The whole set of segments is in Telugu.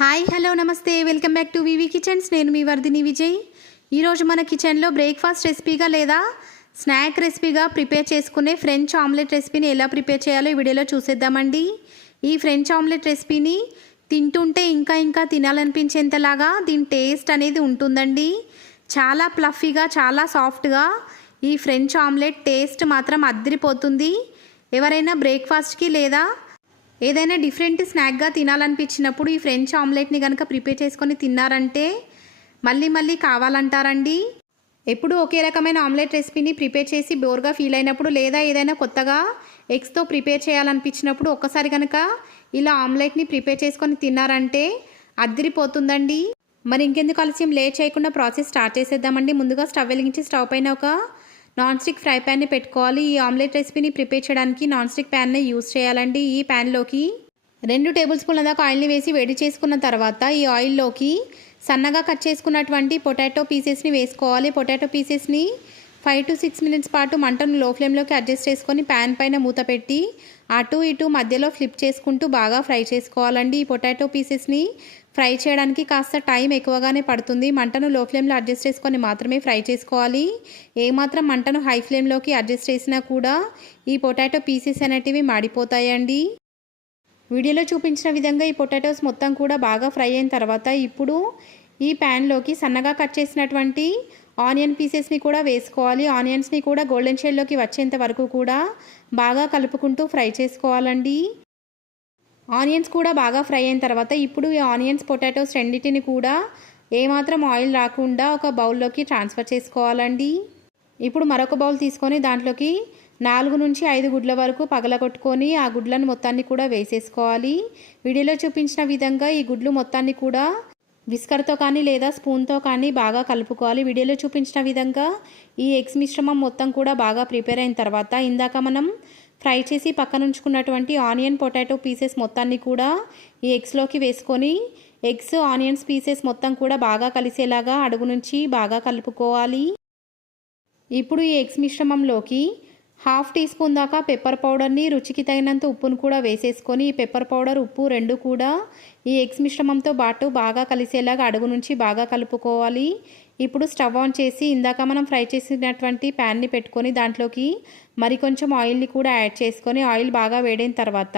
హాయ్ హలో నమస్తే. Welcome back to VV kitchens. నేను మీ వర్ధిని విజయ్. ఈరోజు మన కిచెన్లో బ్రేక్ఫాస్ట్ రెసిపీగా లేదా స్నాక్ రెసిపీగా ప్రిపేర్ చేసుకునే ఫ్రెంచ్ ఆమ్లెట్ రెసిపీని ఎలా ప్రిపేర్ చేయాలో ఈ వీడియోలో చూసేద్దామండి. ఈ ఫ్రెంచ్ ఆమ్లెట్ రెసిపీని తింటుంటే ఇంకా ఇంకా తినాలనిపించేంతలాగా దీని టేస్ట్ అనేది ఉంటుందండి. చాలా ప్లఫీగా చాలా సాఫ్ట్గా ఈ ఫ్రెంచ్ ఆమ్లెట్ టేస్ట్ మాత్రం అద్దరిపోతుంది. ఎవరైనా బ్రేక్ఫాస్ట్కి లేదా ఏదైనా డిఫరెంట్ స్నాక్గా తినాలనిపించినప్పుడు ఈ ఫ్రెంచ్ ఆమ్లెట్ని కనుక ప్రిపేర్ చేసుకొని తిన్నారంటే మళ్ళీ మళ్ళీ కావాలంటారండి? ఎప్పుడు ఒకే రకమైన ఆమ్లెట్ రెసిపీని ప్రిపేర్ చేసి బోర్గా ఫీల్ అయినప్పుడు లేదా ఏదైనా కొత్తగా ఎగ్స్తో ప్రిపేర్ చేయాలనిపించినప్పుడు ఒక్కసారి కనుక ఇలా ఆమ్లెట్ని ప్రిపేర్ చేసుకొని తిన్నారంటే అద్దరిపోతుందండి. మరి ఇంకెందుకు ఆలస్యం? లేట్ చేయకుండా ప్రాసెస్ స్టార్ట్ చేసేద్దామండి. ముందుగా స్టవ్ వెలిగించి స్టవ్ పైన ఒక నాన్ స్టిక్ ఫ్రై ప్యాన్ని పెట్టుకోవాలి. ఈ ఆమ్లెట్ రెసిపీని ప్రిపేర్ చేయడానికి నాన్ స్టిక్ ప్యాన్నే యూస్ చేయాలండి. ఈ ప్యాన్లోకి రెండు టేబుల్ స్పూన్ల దాకా ఆయిల్ని వేసి వేడి చేసుకున్న తర్వాత ఈ ఆయిల్లోకి సన్నగా కట్ చేసుకున్నటువంటి పొటాటో పీసెస్ని వేసుకోవాలి. పొటాటో పీసెస్ని ఫైవ్ టు సిక్స్ మినిట్స్ పాటు మంటను లో ఫ్లేమ్లోకి అడ్జస్ట్ చేసుకొని ప్యాన్ పైన మూత పెట్టి అటు ఇటు మధ్యలో ఫ్లిప్ చేసుకుంటూ బాగా ఫ్రై చేసుకోవాలండి. ఈ పొటాటో పీసెస్ని ఫ్రై చేయడానికి కాస్త టైం ఎక్కువగానే పడుతుంది. మంటను లో ఫ్లేమ్లో అడ్జస్ట్ చేసుకొని మాత్రమే ఫ్రై చేసుకోవాలి. ఏమాత్రం మంటను హై ఫ్లేమ్లోకి అడ్జస్ట్ చేసినా కూడా ఈ పొటాటో పీసెస్ అనేటివి మాడిపోతాయండి. వీడియోలో చూపించిన విధంగా ఈ పొటాటోస్ మొత్తం కూడా బాగా ఫ్రై అయిన తర్వాత ఇప్పుడు ఈ ప్యాన్లోకి సన్నగా కట్ చేసినటువంటి ఆనియన్ పీసెస్ని కూడా వేసుకోవాలి. ఆనియన్స్ని కూడా గోల్డెన్ షేడ్లోకి వచ్చేంత వరకు కూడా బాగా కలుపుకుంటూ ఫ్రై చేసుకోవాలండి. ఆనియన్స్ కూడా బాగా ఫ్రై అయిన తర్వాత ఇప్పుడు ఈ ఆనియన్స్ పొటాటోస్ రెండింటిని కూడా ఏమాత్రం ఆయిల్ రాకుండా ఒక బౌల్లోకి ట్రాన్స్ఫర్ చేసుకోవాలండి. ఇప్పుడు మరొక బౌల్ తీసుకొని దాంట్లోకి నాలుగు నుంచి ఐదు గుడ్ల వరకు పగలగొట్టుకొని ఆ గుడ్లను మొత్తాన్ని కూడా వేసేసుకోవాలి. వీడియోలో చూపించిన విధంగా ఈ గుడ్లు మొత్తాన్ని కూడా విస్కర్తో కానీ లేదా స్పూన్తో కానీ బాగా కలుపుకోవాలి. వీడియోలో చూపించిన విధంగా ఈ ఎగ్స్ మిశ్రమం మొత్తం కూడా బాగా ప్రిపేర్ అయిన తర్వాత ఇందాక మనం ఫ్రై చేసి పక్కన ఉంచుకున్నటువంటి ఆనియన్ పొటాటో పీసెస్ మొత్తాన్ని కూడా ఈ ఎగ్స్లోకి వేసుకొని ఎగ్స్ ఆనియన్స్ పీసెస్ మొత్తం కూడా బాగా కలిసేలాగా అడుగు నుంచి బాగా కలుపుకోవాలి. ఇప్పుడు ఈ ఎగ్స్ మిశ్రమంలోకి హాఫ్ టీ స్పూన్ దాకా పెప్పర్ పౌడర్ని రుచికి తగినంత ఉప్పును కూడా వేసేసుకొని ఈ పెప్పర్ పౌడర్ ఉప్పు రెండు కూడా ఈ ఎగ్స్ మిశ్రమంతో పాటు బాగా కలిసేలాగా అడుగు నుంచి బాగా కలుపుకోవాలి. ఇప్పుడు స్టవ్ ఆన్ చేసి ఇందాక మనం ఫ్రై చేసినటువంటి ప్యాన్ని పెట్టుకొని దాంట్లోకి మరి కొంచెం ఆయిల్ని కూడా యాడ్ చేసుకొని ఆయిల్ బాగా వేడైన తర్వాత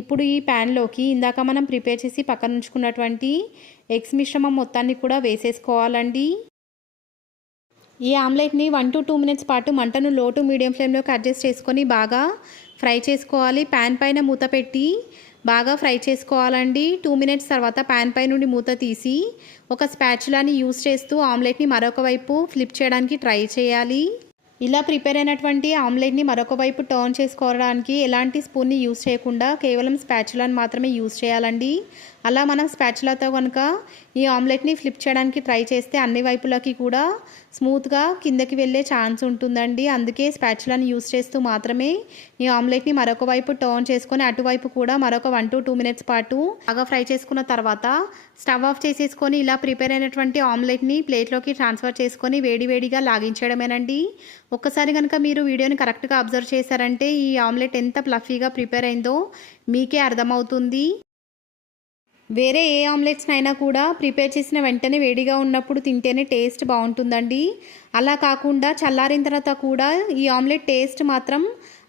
ఇప్పుడు ఈ ప్యాన్లోకి ఇందాక మనం ప్రిపేర్ చేసి పక్కన ఉంచుకున్నటువంటి ఎగ్స్ మిశ్రమం మొత్తాన్ని కూడా వేసేసుకోవాలండి. ఈ ఆమ్లెట్ని వన్ టు టూ మినిట్స్ పాటు మంటను లో టు మీడియం ఫ్లేమ్లోకి అడ్జస్ట్ చేసుకొని బాగా ఫ్రై చేసుకోవాలి. ప్యాన్ పైన మూత పెట్టి బాగా ఫ్రై చేసుకోవాలండి. టూ మినిట్స్ తర్వాత ప్యాన్ పై నుండి మూత తీసి ఒక స్పాచులాని యూస్ చేస్తూ ఆమ్లెట్ని మరొక వైపు ఫ్లిప్ చేయడానికి ట్రై చేయాలి. ఇలా ప్రిపేర్ అయినటువంటి ఆమ్లెట్ని మరొక వైపు టర్న్ చేసుకోవడానికి ఎలాంటి స్పూన్ని యూస్ చేయకుండా కేవలం స్పాచులాని మాత్రమే యూస్ చేయాలండి. అలా మనం స్పాచులాతో కనుక ఈ ఆమ్లెట్ని ఫ్లిప్ చేయడానికి ట్రై చేస్తే అన్ని వైపులకి కూడా స్మూత్గా కిందకి వెళ్ళే ఛాన్స్ ఉంటుందండి. అందుకే స్పాచులాని యూస్ చేస్తూ మాత్రమే ఈ ఆమ్లెట్ని మరొక వైపు టర్న్ చేసుకొని అటువైపు కూడా మరొక వన్ టు టూ మినిట్స్ పాటు బాగా ఫ్రై చేసుకున్న తర్వాత స్టవ్ ఆఫ్ చేసేసుకొని ఇలా ప్రిపేర్ అయినటువంటి ఆమ్లెట్ని ప్లేట్లోకి ట్రాన్స్ఫర్ చేసుకొని వేడివేడిగా లాగించడమేనండి. ఒక్కసారి కనుక మీరు వీడియోని కరెక్ట్గా అబ్జర్వ్ చేశారంటే ఈ ఆమ్లెట్ ఎంత ప్లఫీగా ప్రిపేర్ అయిందో మీకే అర్థమవుతుంది. వేరే ఏ ఆమ్లెట్స్ని అయినా కూడా ప్రిపేర్ చేసిన వెంటనే వేడిగా ఉన్నప్పుడు తింటేనే టేస్ట్ బాగుంటుందండి. అలా కాకుండా చల్లారిన తర్వాత కూడా ఈ ఆమ్లెట్ టేస్ట్ మాత్రం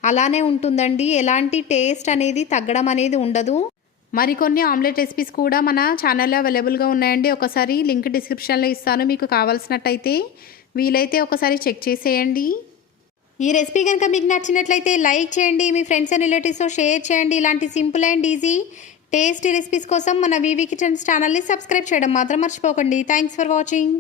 అలానే ఉంటుందండి. ఎలాంటి టేస్ట్ అనేది తగ్గడం అనేది ఉండదు. మరికొన్ని ఆమ్లెట్ రెసిపీస్ కూడా మన ఛానల్లో అవైలబుల్గా ఉన్నాయండి. ఒకసారి లింక్ డిస్క్రిప్షన్లో ఇస్తాను. మీకు కావాల్సినట్టయితే వీలైతే ఒకసారి చెక్ చేసేయండి. ఈ రెసిపీ కనుక మీకు నచ్చినట్లయితే లైక్ చేయండి. మీ ఫ్రెండ్స్ అండ్ రిలేటివ్స్తో షేర్ చేయండి. ఇలాంటి simple and easy tasty recipes కోసం మన వివి కిచెన్స్ ఛానల్ని సబ్స్క్రైబ్ చేయడం మాత్రం మర్చిపోకండి. Thanks for watching